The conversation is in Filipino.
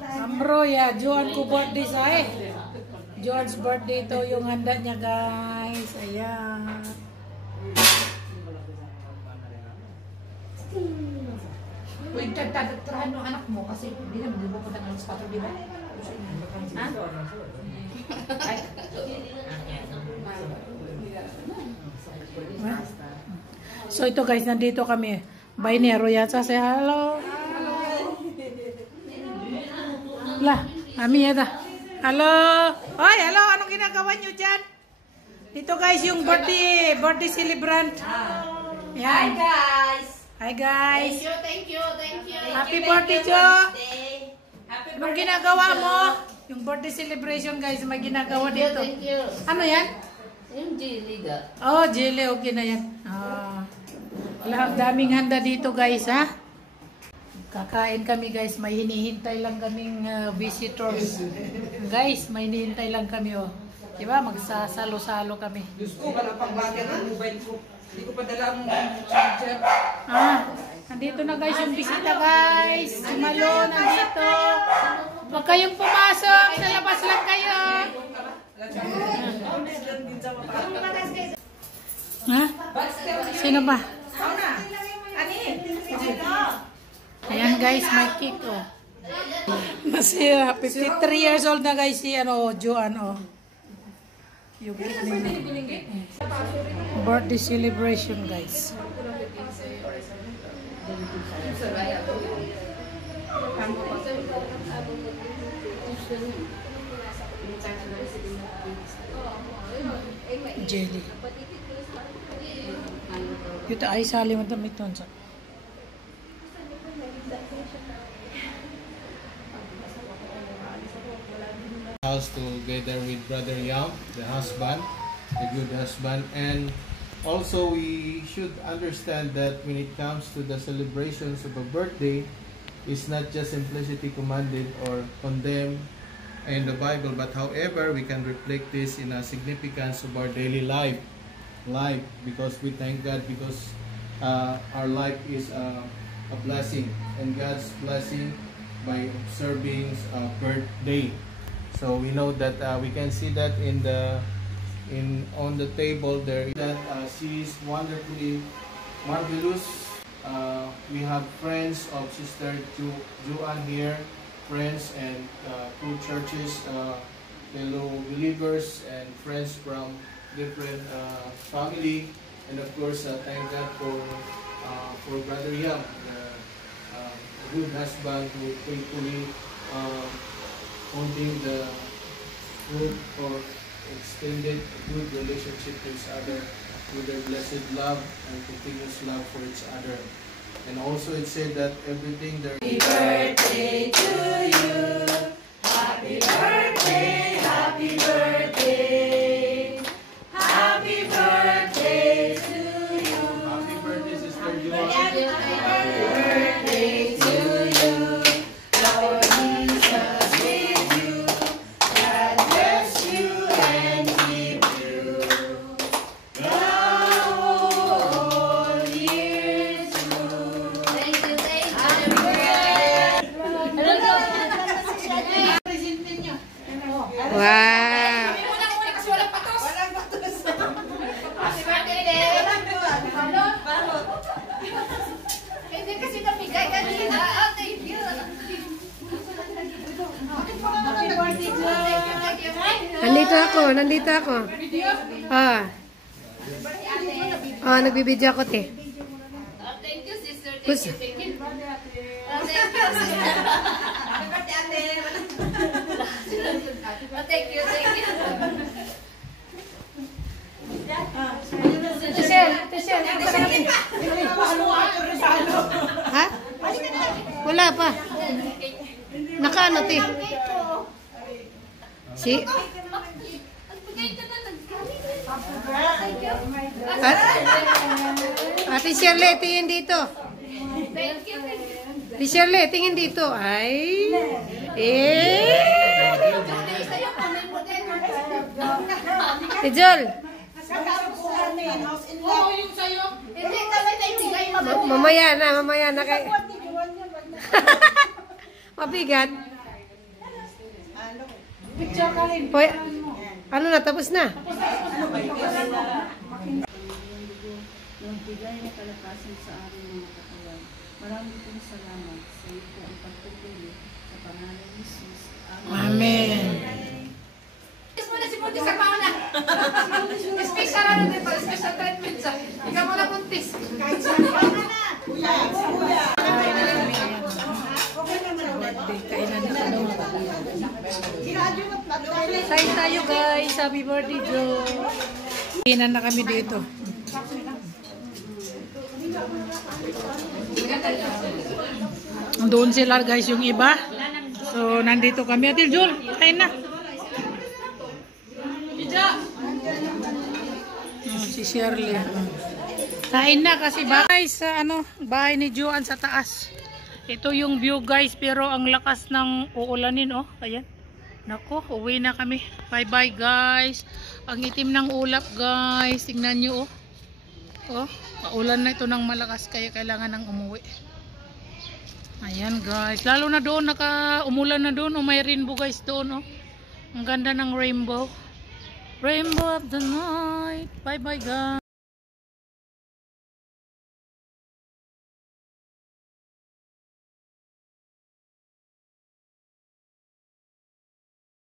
Ambro ya, Joan ko birthday sa Joan's birthday to yung handa niya guys. Ayan. Uy, tagtagtrahan ng anak mo kasi hindi naman din mo punta ng spato, di ba? Ha? So ito guys, nandito kami. Bainero yata. Say hello. Lah, ami yata. Hello. Hoy, hello. Anong ginagawa nyo dyan? Dito guys, yung birthday celebrant. Hi guys! Hi guys. Thank you. Happy birthday, Jo. Anong ginagawa mo? Yung birthday celebration guys, may ginagawa dito. Thank you. Ano yan? Yung jelly ga. Oh, jelly. Okay na yan. Wala, daming handa dito guys, ha? Kakain kami guys. May hinihintay lang kaming visitors. Guys, may hinihintay lang kami, oh. Diba? Magsasalo-salo kami. Diyos ko, wala pang bagay ng mobile ko. Hindi ko pa dala ang charger. Nandito na guys yung bisita guys. Si Malo nandito. Huwag kayong pumasok. Sa labas lang kayo. Ha? Sino ba? Ayan guys, may cake, oh. Masira. 53 years old na guys si Joan, oh. Yung birthday celebration guys. Jelly. Yuta ay sali mo damit ton sa. House together with Brother Yam, the husband, the good husband, and also we should understand that when it comes to the celebrations of a birthday, it's not just implicitly commanded or condemned in the Bible, but however we can reflect this in a significance of our daily life, because we thank God because our life is a blessing, and God's blessing by observing a birthday. So we know that we can see that on the table there that she is wonderfully marvelous. We have friends of Sister Joan here, friends and two churches, fellow believers and friends from different family, and of course thank God for Brother Yam, the good husband who faithfully holding the good or extended good relationship to each other with their blessed love and continuous love for each other. And also it said that everything there. Happy birthday to you. Happy birthday, happy birthday. Happy birthday to you. Happy birthday, Sister Joan. Happy birthday to you. Lord Jesus with you. God bless you and keep you. The whole year through. Thank you. Happy birthday. Wow. Happy birthday din. Hindi kasi nabigay kanina. Oh, thank you. Nandito ako. Nagbibideo ako, te. Oh, thank you, sister. Kus- Thank you. Oh, thank you, sister. Oh, thank you. Ha? Wala pa. Nakaano, te? Si? Ate Shirley, tingin dito. Thank you. Ate Shirley, tingin dito. Ay. Tijol. Hindi talaga ibigay Mamaya na kay. Mabigat. Picture ka rin. Hoy, ano na, tapos na? Nagbigay ng kalakasan sa aming mga katawan. Maraming pong salamat sa iyo po ang pagpupuli sa pangalan ni Jesus. Amen. Kiss mo na si Buntis sa mauna. Special ano dito, special treatment sa. Ikaw mo na Buntis. Kainan na ano. Kain tayo guys. Happy birthday, Joe. Kainan na kami dito. Doon sila guys yung iba. So, nandito kami. Atil, Jul, kain na. Si Shirley. Kain na kasi guys sa bahay ni Joan sa taas. Ito yung view guys, pero ang lakas ng uulanin oh. Ayan. Nako, uwi na kami. Bye bye guys. Ang itim ng ulap guys. Tingnan nyo oh. Oh, paulan na ito ng malakas kaya kailangan nang umuwi. Ayan guys, lalo na doon umulan na doon, may rainbow guys doon oh. Ang ganda ng rainbow. Rainbow of the night. Bye bye guys.